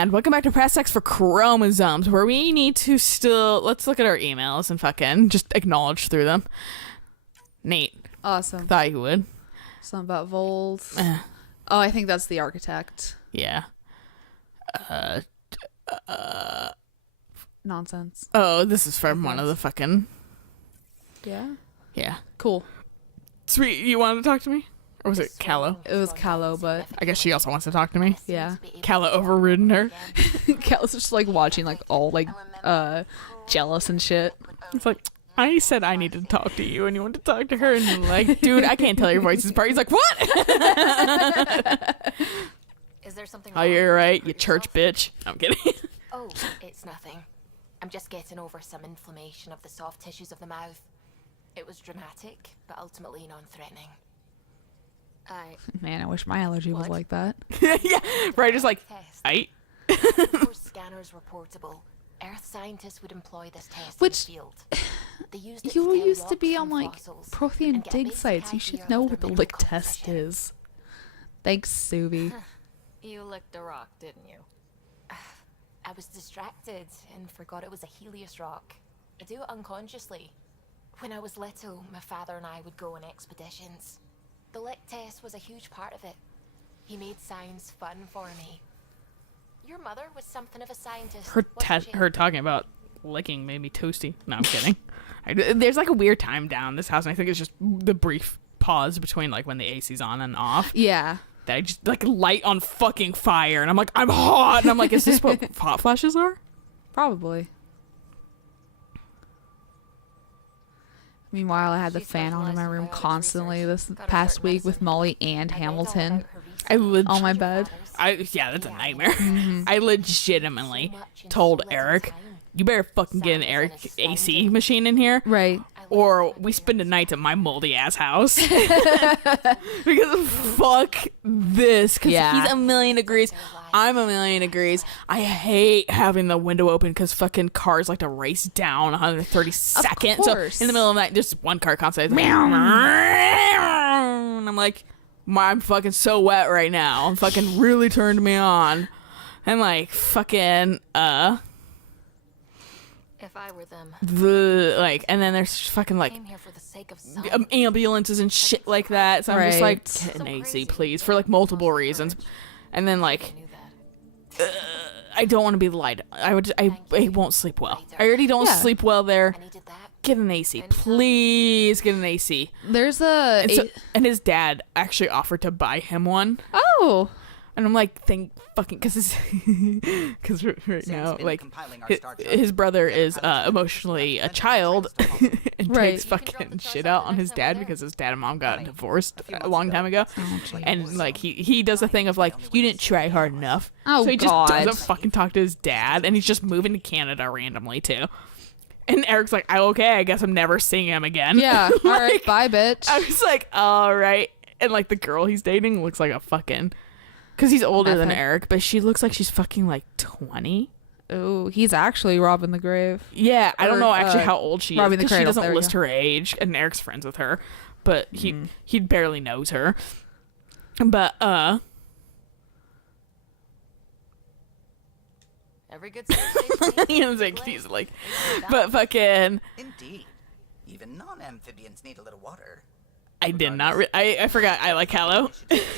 And welcome back to Press X for Chromosomes, where we need to let's look at our emails and fucking just acknowledge through them. Nate. Awesome. Thought you would. Something about Volts. Oh, I think that's the architect. Yeah. Nonsense. Oh, this is from one of the fucking... Yeah? Yeah. Cool. Sweet, you wanted to talk to me? Or was it Callow? It was Callow, but... I guess she also wants to talk to me. Yeah. Callow overridden her. Callow's just like watching like all like jealous and shit. It's like, I said I needed to talk to you and you want to talk to her and you're like, dude, I can't tell your voices apart. He's like, what? Is there something Oh, you're right, you church bitch. I'm kidding. Oh, it's nothing. I'm just getting over some inflammation of the soft tissues of the mouth. It was dramatic, but ultimately non-threatening. Man, I wish my allergy was like that. Yeah, right, just like, Test. Before scanners were portable, Earth scientists would employ this test Which- in the field. They used it You to tell used to be rocks on from like fossils Prothean and get a dig basic sites. You should idea know of what the their lick mineral test composition. is. Thanks, Subi. You licked a rock, didn't you? I was distracted and forgot it was a Helios rock. I do it unconsciously. When I was little, my father and I would go on expeditions. The lick test was a huge part of it. He made science fun for me. Your mother was something of a scientist. wasn't she? her talking about licking made me toasty. No, I'm kidding. There's like a weird time down in this house, and I think it's just the brief pause between like when the AC's on and off. Yeah. That I just like light on fucking fire, and I'm like, I'm hot, and I'm like, is this what hot flashes are? Probably. Meanwhile, I had the fan on in my room constantly this past week with Molly and Hamilton on my bed. Yeah, that's a nightmare. I legitimately told Eric, you better fucking get an Eric AC machine in here. Right. Or we spend a night at my moldy ass house. Because fuck this. Because Yeah. he's 1,000,000 degrees. I'm 1,000,000 degrees. I hate having the window open because fucking cars like to race down 132nd. So course. in the middle of the night, there's one car constantly. And I'm like, I'm fucking so wet right now. I'm fucking really turned me on. And like fucking If I were them, and then there's fucking like came here for the sake of sun. ambulances and shit like that. So I'm just like, Right. get an AC, please, for like multiple reasons. And then like, I knew that. I don't want to be light. I won't sleep well. I already don't Yeah. sleep well there. I needed that. Get an AC, please. Get an AC. There's And his dad actually offered to buy him one. Oh. And I'm like, because right now, like, his brother is emotionally a child and Right. takes fucking shit out on his dad because his dad and mom got divorced a long time ago. And like, he does a thing of like, you didn't try hard enough. Oh, so he just God. doesn't fucking talk to his dad, and he's just moving to Canada randomly too. And Eric's like, okay, I guess I'm never seeing him again. Yeah. All right. Like, Bye, bitch. I was like, all right. And like the girl he's dating looks like a fucking, because he's older than Method. Eric, but she looks like she's fucking like 20. Oh, he's actually robbing the grave. Yeah, I don't Or, know actually how old she is, robbing the because she cradle. There doesn't we list go. her age, and Eric's friends with her, but he barely knows her. But Every good scientist he was like, he's like, but fucking, Indeed. Even non-amphibians need a little water. I did not. I forgot. I like Hallow.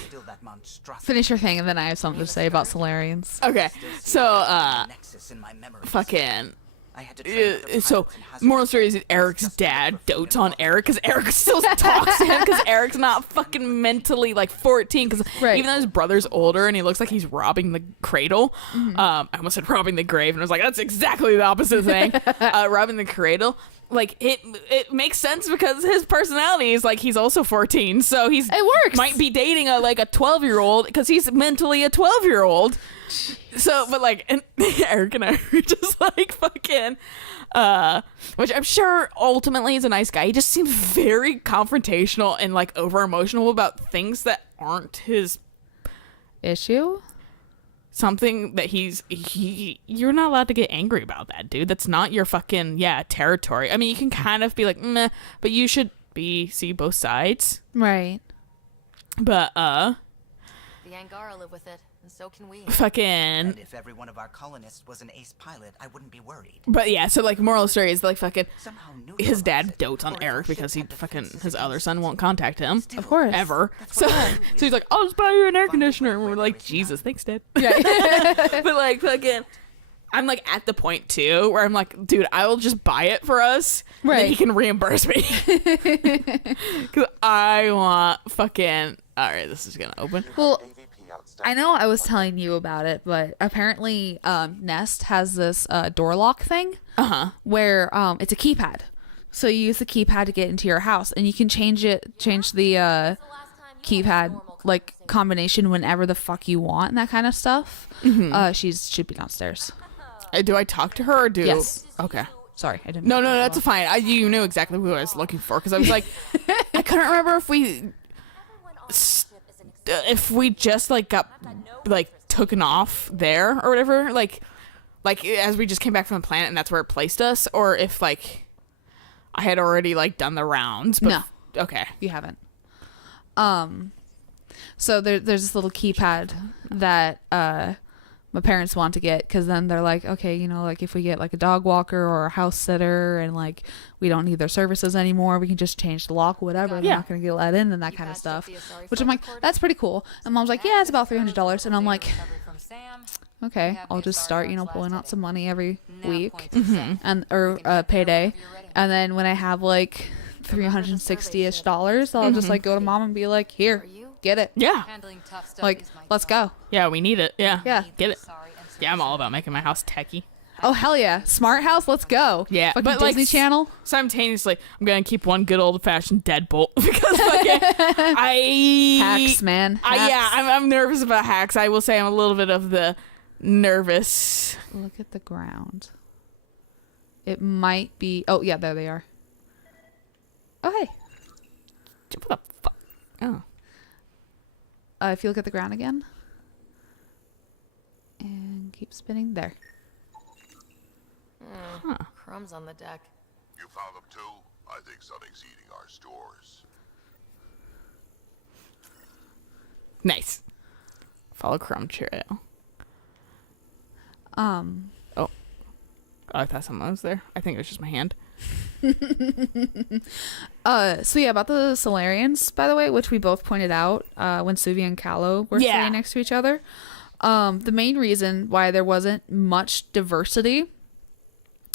Still that monstrosity. Finish your thing, and then I have something to say about Solarians. Okay, so Nexus in my memories. fucking. I had to train other So, pilots in hazardous moral story is terrain. Eric's dad dotes on Eric because Eric still talks to him because Eric's not fucking mentally like 14. Because Right. even though his brother's older and he looks like he's robbing the cradle, I almost said robbing the grave, and I was like, that's exactly the opposite thing. Robbing the cradle. Like it makes sense because his personality is like he's also 14, so it works. might be dating a 12-year-old because he's mentally a 12-year-old. So, but like, and Eric and I were just like fucking, which I'm sure ultimately is a nice guy. He just seems very confrontational and like over emotional about things that aren't his. Issue? Something that you're not allowed to get angry about that, dude. That's not your fucking territory. I mean, you can kind of be like, meh, but you should see both sides. Right. But The Angara live with it. So can we. fucking. And if every one of our colonists was an ace pilot, I wouldn't be worried. But yeah, so like moral of the story is like fucking Somehow his neutralize dad it, dotes on or if Eric our ship because he had fucking defenses his other against son it. won't contact him Of course. ever. That's So what I so do, he's like, I'll just buy you an air Find a conditioner, way and we're where like, there is Jesus, none. thanks, Dad. Yeah. But like fucking. I'm like at the point too where I'm like, dude, I will just buy it for us, and then Right. he can reimburse me because I want fucking. All right, this is gonna open. Well, I know I was telling you about it, but apparently Nest has this door lock thing where it's a keypad. So you use the keypad to get into your house, and you can change the keypad like combination whenever the fuck you want and that kind of stuff. Should be downstairs. Do I talk to her or do? Yes. Okay. Sorry, I didn't. No, that's fine. You knew exactly who I was looking for because I was like, I couldn't remember if we just like got like taken off there or whatever, like as we just came back from the planet and that's where it placed us, or if like I had already like done the rounds. But No. Okay. You haven't. So there's this little keypad that my parents want to get, because then they're like, okay, you know, like if we get like a dog walker or a house sitter and like we don't need their services anymore, we can just change the lock, whatever. They're Yeah. not gonna get let in and that kind of stuff. Which I'm like, that's pretty cool. And Mom's like, yeah, it's about $300, and I'm like, okay, I'll just start, you know, pulling out some money every week and or payday, and then when I have like $360-ish, I'll just like go to Mom and be like, here, get it. Yeah. Like, let's go. Yeah, we need it. Yeah. Yeah. Get it. Yeah, I'm all about making my house techie. Oh hell yeah, smart house, let's go. Yeah, fucking but, like, Disney Channel. Simultaneously, I'm gonna keep one good old fashioned deadbolt because fucking Hacks, man. Yeah, Hacks. I'm nervous about hacks. I will say I'm a little bit of the nervous. Look at the ground. It might be. Oh yeah, there they are. Oh hey. What the fuck? Oh. If you look at the ground again, and keep spinning there. Crumbs on the deck. You found them too? I think something's eating our stores. Nice. Follow crumb trail. Oh, I thought someone was there. I think it was just my hand. So yeah, about the Solarians, by the way, which we both pointed out when Suvi and Callow were Yeah. sitting next to each other. The main reason why there wasn't much diversity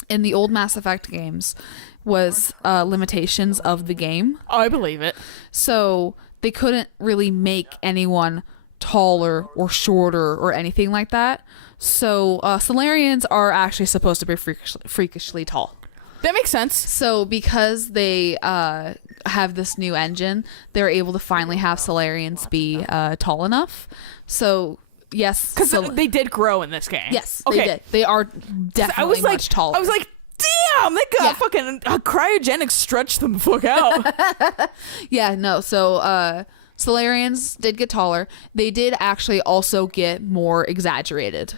in the old Mass Effect games was limitations of the game. Oh, I believe it. So they couldn't really make anyone taller or shorter or anything like that. So Solarians are actually supposed to be freakishly tall. That makes sense. So because they have this new engine, they're able to finally have Solarians be tall enough. So yes, Because they did grow in this game. yes, Okay. they did. They are definitely I was like, much taller. I was like, damn, they got Yeah. fucking cryogenic stretched them the fuck out. yeah, no. So Solarians did get taller. They did actually also get more exaggerated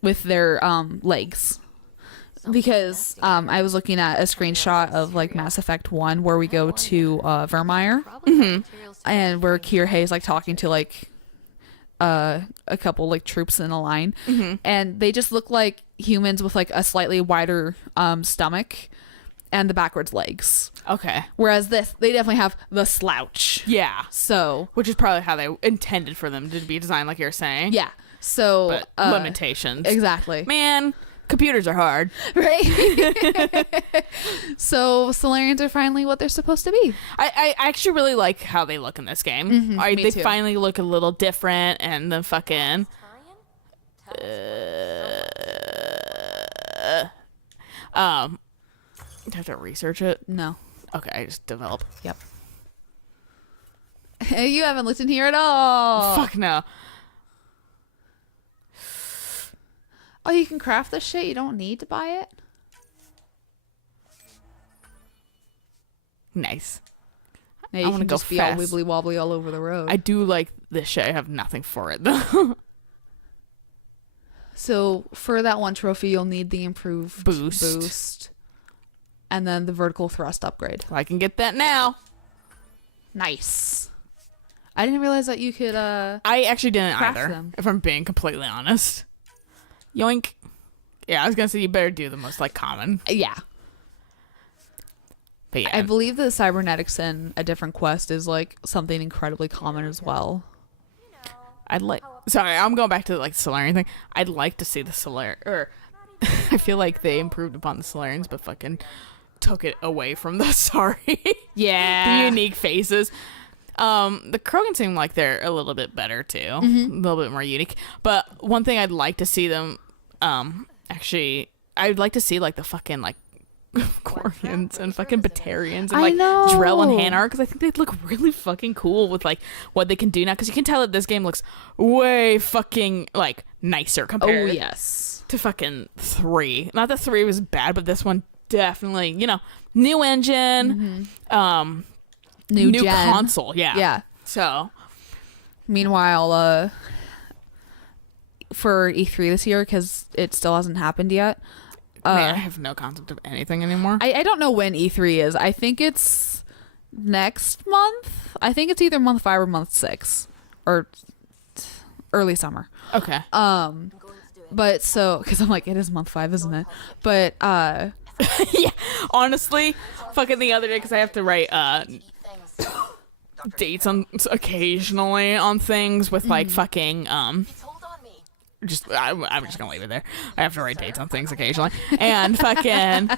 with their legs. Because I was looking at a screenshot of like Mass Effect 1 where we go to Vermeer and where Kirhei's like talking to like a couple like troops in a line, and they just look like humans with like a slightly wider stomach and the backwards legs. Okay. Whereas this, they definitely have the slouch. Yeah. So Which is probably how they intended for them to be designed, like you're saying. yeah. So But limitations. exactly. Man, computers are hard. Right. So Solarians are finally what they're supposed to be. I actually really like how they look in this game. me They too. finally look a little different, and the fucking I have to research it. No. Okay, I just develop. Yep. You haven't looked in here at all. Fuck no. Oh, you can craft this shit. You don't need to buy it. Nice. Yeah, you I wanna can go just be all fast. wibbly wobbly all over the road. I do like this shit. I have nothing for it though. So for that one trophy, you'll need the improved Boost. and then the vertical thrust upgrade. I can get that now. Nice. I didn't realize that you could. I actually didn't craft either, them. if I'm being completely honest. Yoink. Yeah, I was gonna say you better do the most like common. Yeah. But yeah, I believe the cybernetics in a different quest is like something incredibly common as well. I'd like. Sorry, I'm going back to like the Solarian thing. I'd like to see the Solarian. Or I feel like they improved upon the Solarians, but fucking took it away from the Yeah. the unique faces. The Krogan seem like they're a little bit better too, a little bit more unique. But one thing I'd like to see them, actually, I'd like to see like the fucking like Quarians and fucking Batarians and I like know. Drell and Hanar, because I think they'd look really fucking cool with like what they can do now. Because you can tell that this game looks way fucking like nicer Oh compared yes. to fucking 3. Not that 3 was bad, but this one definitely, new engine, New gen. console, yeah. Yeah. So Meanwhile, for E3 this year, because it still hasn't happened yet. man, I have no concept of anything anymore. I don't know when E3 is. I think it's next month. I think it's either month 5 or month 6 or early summer. Okay. But so, because I'm like, it is month 5, isn't it? But Yeah, honestly, fucking the other day, because I have to write dates on occasionally on things with like fucking Hold on me. I'm just gonna leave it there. I have to write dates on things occasionally, and fucking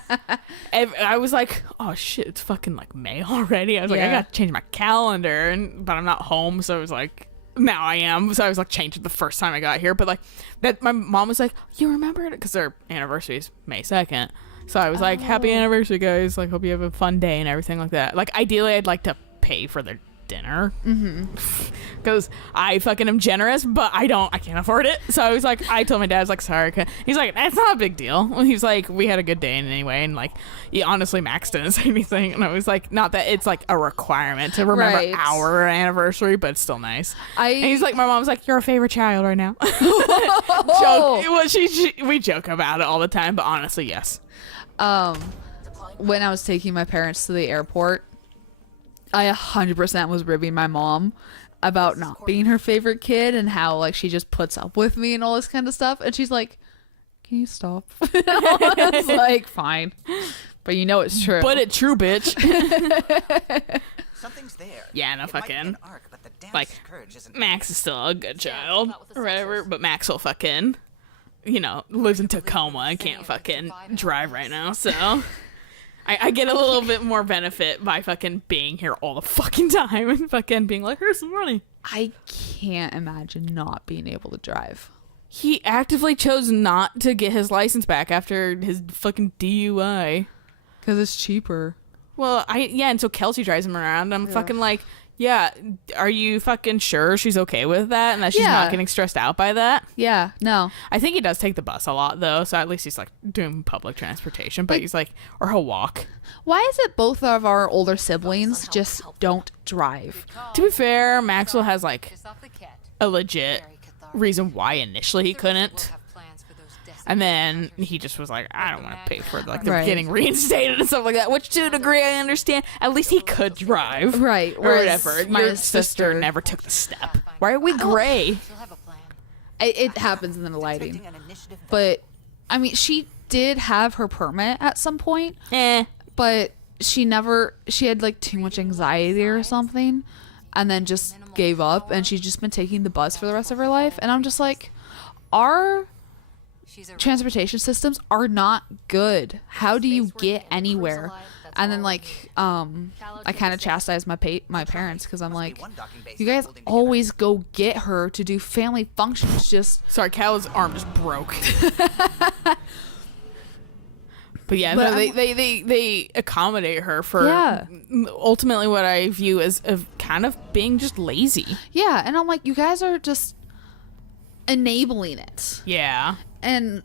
I was like, oh shit, it's fucking like May already. I was like, I Yeah. gotta change my calendar, but I'm not home, so I was like, now I am. So I was like, changed it the first time I got here, but like that, my mom was like, you remembered it, because their anniversary is May 2nd. So I was like, happy anniversary, guys. Like, hope you have a fun day and everything like that. Like, ideally, I'd like to pay for their dinner. Because I fucking am generous, but I can't afford it. So I was like, I told my dad, I was like, sorry. He's like, that's not a big deal. He's like, we had a good day anyway. And like, honestly, Max didn't say anything. And I was like, not that it's like a requirement to remember Right. our anniversary, but it's still nice. And he's like, my mom's like, you're a favorite child right now. We joke about it all the time, but honestly, yes. when I was taking my parents to the airport, I 100% was ribbing my mom about not being her favorite kid and how like she just puts up with me and all this kind of stuff. And she's like, "Can you stop?" I was like, "Fine," but it's true. But it's true, bitch. Something's there. Yeah, no It might be fucking. an arc, but the damn Like, scourge isn't. Max is still a good child not with the or whatever, sensors. but Max will fucking, lives in Tacoma and can't fucking drive right now, so I get a little bit more benefit by fucking being here all the fucking time and fucking being like, here's some money. I can't imagine not being able to drive. He actively chose not to get his license back after his fucking DUI. Because it's cheaper. Well, and so Kelsey drives him around. I'm fucking like, yeah, are you fucking sure she's okay with that and that she's Yeah. not getting stressed out by that? Yeah, no. I think he does take the bus a lot though, so at least he's like doing public transportation, but he's like, or he'll walk. Why is it both of our older siblings just don't drive? To be fair, Maxwell has like Piss off the cat. a legit Very cathartic. reason why initially he couldn't. We'll have plans for those desperate And then passengers. he just was like, I don't want to pay for like the Right. getting reinstated and stuff like that, which to a degree I understand. At least he could drive. Right, Or whereas whatever. my Your sister sister- never took the step. Why are we gray? She'll have a plan. It happens in the lighting. Expecting an initiative. But, I mean, she did have her permit at some point, but she had like too much anxiety or something and then just gave up, and she's just been taking the bus for the rest of her life. And I'm just like, our She's a transportation systems are not good. How do you get anywhere? And then like I kind of chastise my parents because I'm like, you guys always go get her to do family functions. Just Sorry, Cal's arm just broke. But yeah, But no, I'm- they accommodate her for Yeah. ultimately what I view as of kind of being just lazy. yeah, and I'm like, you guys are just enabling it Yeah. and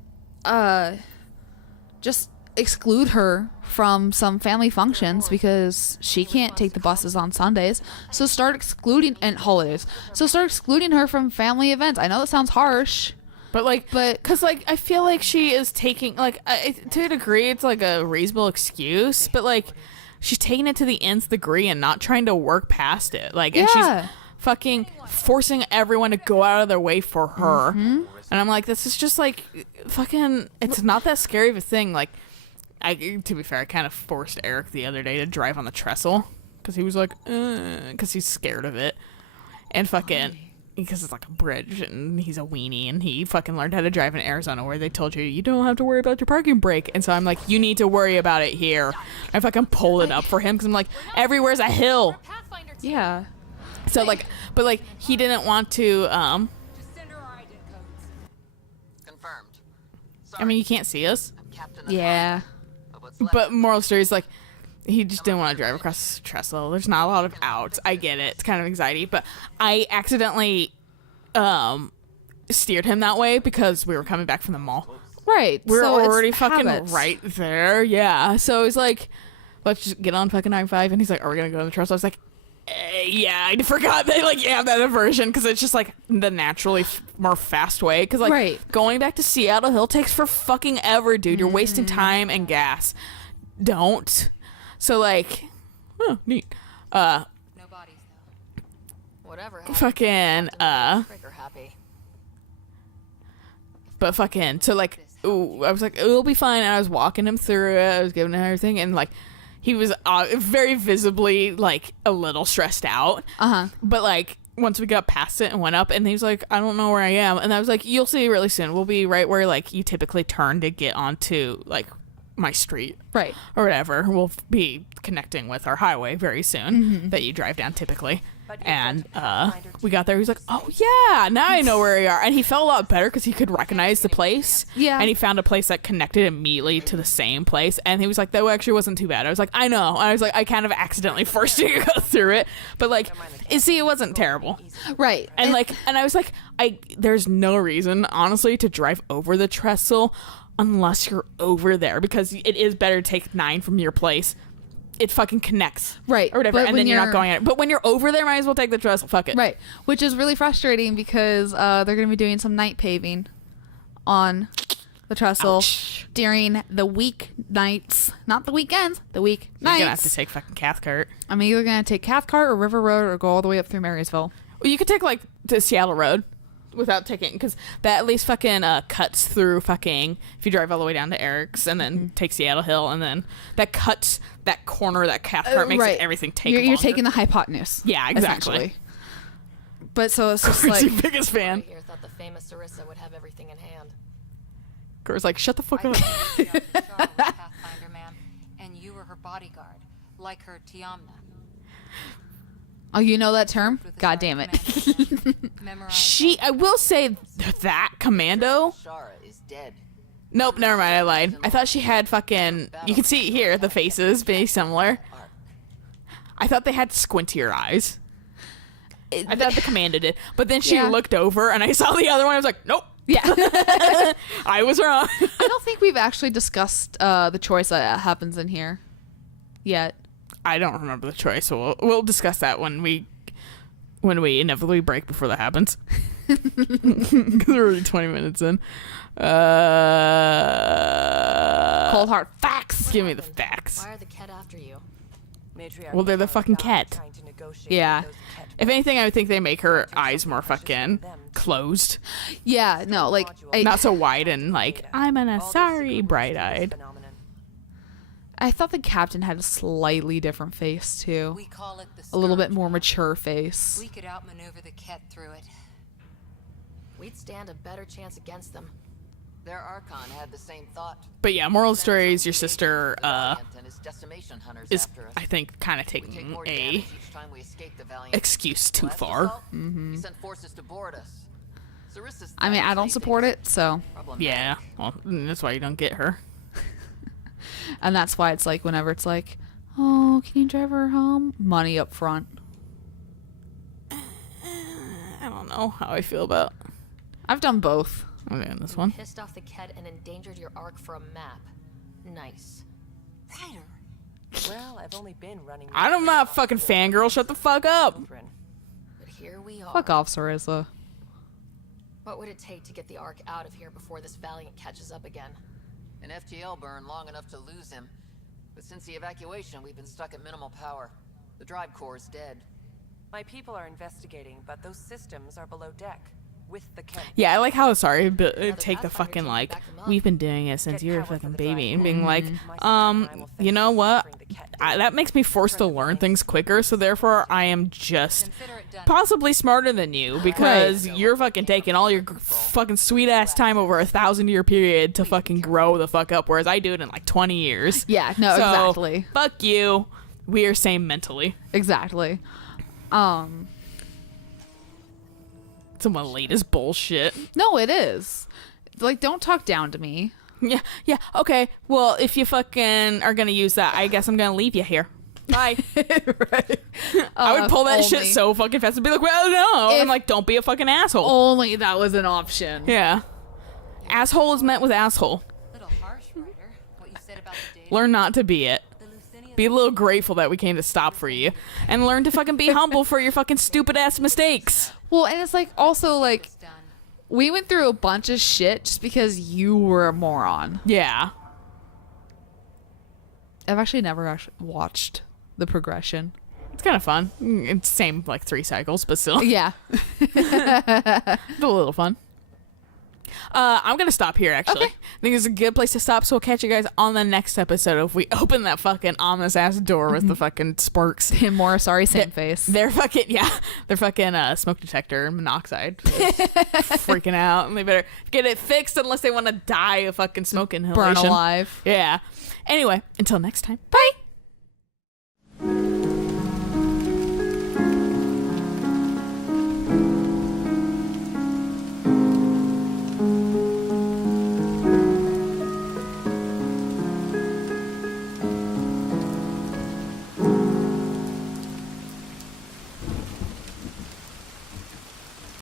just exclude her from some family functions because she can't take the buses on Sundays. So start excluding and holidays. So start excluding her from family events. I know that sounds harsh. But But- because I feel like she is taking to a degree it's like a reasonable excuse, but like she's taking it to the nth degree and not trying to work past it. Like, and Yeah. she's fucking forcing everyone to go out of their way for her. And I'm like, this is just like fucking, it's not that scary of a thing. Like, to be fair, I kind of forced Eric the other day to drive on the trestle because he was like, because he's scared of it. And fucking, because it's like a bridge and he's a weenie and he fucking learned how to drive in Arizona where they told you don't have to worry about your parking brake. And so I'm like, you need to worry about it here. I fucking pulled it up for him because I'm like, everywhere's a hill. Yeah. So like, but like he didn't want to, Confirmed. I mean, you can't see us. Captain of Yeah. what's left. But moral story is like, he just didn't want to drive across the trestle. There's not a lot of outs. I get it. It's kind of anxiety, but I accidentally steered him that way because we were coming back from the mall. Right. We're so it's already fucking habits. right there. Yeah. So he's like, let's just get on fucking 95. And he's like, are we going to go to the trestle? I was like, yeah, I forgot they like have that aversion because it's just like the naturally more fast way. Because like Right. going back to Seattle Hill takes for fucking ever, dude. You're wasting time and gas. Don't. So like, oh, neat. No bodies, though. Whatever happened, Fucking trigger happy. but fucking so like, ooh, I was like, it'll be fine. And I was walking him through it. I was giving him everything, and like, he was very visibly like a little stressed out. But like once we got past it and went up, and he was like, I don't know where I am, and I was like, you'll see really soon. We'll be right where like you typically turn to get onto like my street, Right. or whatever. We'll be connecting with our highway very soon that you drive down typically. And we got there. He was like, oh yeah, now I know where we are. And he felt a lot better because he could recognize the place. Yeah. And he found a place that connected immediately to the same place. And he was like, that actually wasn't too bad. I was like, I know. And I was like, I kind of accidentally forced you to go through it, but like, see, it wasn't terrible. Right. And like, and I was like, there's no reason honestly to drive over the trestle unless you're over there, because it is better to take 9 from your place. It fucking connects, Right, or whatever, but and when then you're not you're- going at it. But when you're over there, might as well take the trestle. Fuck it. Right. Which is really frustrating because they're going to be doing some night paving on the trestle Ouch. during the weeknights, not the weekends, the weeknights. You're gonna have to take fucking Cathcart. I'm either going to take Cathcart or River Road or go all the way up through Marysville. Well, you could take like the Seattle Road without taking, because that at least fucking cuts through fucking, if you drive all the way down to Eric's and then take Seattle Hill, and then that cuts that corner that Cathcart makes right. everything take You're longer. taking the hypotenuse. Yeah, exactly. essentially. But so it's just Court's like, your biggest fan. Here thought the famous Sarissa would have everything in hand. Court's like, shut the fuck up. Charlotte Pathfinder, ma'am, and you were her bodyguard, like her Tiamna. oh, you know that term? With the God Sergeant damn it. Commander, Memorize I will say that commando. Shara is dead. Nope, never mind. I lied. I thought she had fucking. You can see here the faces be similar. I thought they had squintier eyes. I thought the commando did, but then she Yeah. looked over and I saw the other one. I was like, nope, Yeah. I was wrong. I don't think we've actually discussed the choice that happens in here yet. I don't remember the choice, so we'll discuss that when we inevitably break before that happens. Because we're already 20 minutes in. Cold hard facts. Give me the facts. Why are the Ket after you? Well, they're the fucking cat. Yeah. If anything, I would think they make her eyes more fucking closed. Yeah, no, like Not so wide and like, I'm sorry, bright-eyed. I thought the captain had a slightly different face too. We call it the A little bit Scourge. more mature face. We could outmaneuver the Ket through it. We'd stand a better chance against them. Their Archon had the same thought. But yeah, moral stories, your sister The Valiant and his decimation hunters is, after us. I think, kind of We take taking more a damage each time we escape the Valiant. excuse too Last far. assault, He sent forces to board us. Sarissa's I mean, I don't support it, so, Yeah, well, that's why you don't get her. and that's why it's like whenever it's like, oh, can you drive her home? Money up front. I don't know how I feel about I've done both. this one. Pissed off the Ket and endangered your arc for a map. Nice. Ryder. Well, I've only been running. I'm not fucking fangirl. Shut the fuck up. children. But here we are. Fuck off, Sarissa. What would it take to get the arc out of here before this Valiant catches up again? An FTL burn long enough to lose him. But since the evacuation, we've been stuck at minimal power. The drive core is dead. My people are investigating, but those systems are below deck with the chem. Yeah, I like how sorry, but take the Pathfinder fucking team like back them up. we've been doing it since Get you were a power for fucking the baby, drive. and being like, My staff and I will you finish know what? deciphering the cat That makes me forced to learn things quicker, so therefore I am just Consider it done. possibly smarter than you because you're fucking taking all your fucking sweet ass time over a 1,000-year period to fucking grow the fuck up, whereas I do it in like 20 years. Yeah, no, So, exactly. Fuck you. We are same mentally. Exactly. Some elitist bullshit. No, it is. Like, don't talk down to me. Yeah, okay. Well, if you fucking are gonna use that, I guess I'm gonna leave you here. Bye. Right. I would pull that shit only- so fucking fast and be like, well, no. And I'm If- like, don't be a fucking asshole. Only that was an option. Yeah. Asshole is meant with asshole. Little harsh, Ryder. What you said about the date. Learn not to be it. The Lucinians Be a little grateful that we came to stop for you. And learn to fucking be humble for your fucking stupid ass mistakes. Well, and it's like also like is done. we went through a bunch of shit just because you were a moron. Yeah. I've actually never actually watched the progression. It's kind of fun. It's same like 3 cycles, but still. Yeah. A little fun. I'm gonna stop here actually. Okay. I think it's a good place to stop, so we'll catch you guys on the next episode if we open that fucking ominous ass door with the fucking sparks. Tim Moore, sorry, same face. They're fucking smoke detector monoxide is freaking out, and they better get it fixed unless they want to die of fucking smoke inhalation. Burn alive. Yeah. Anyway, until next time. Bye.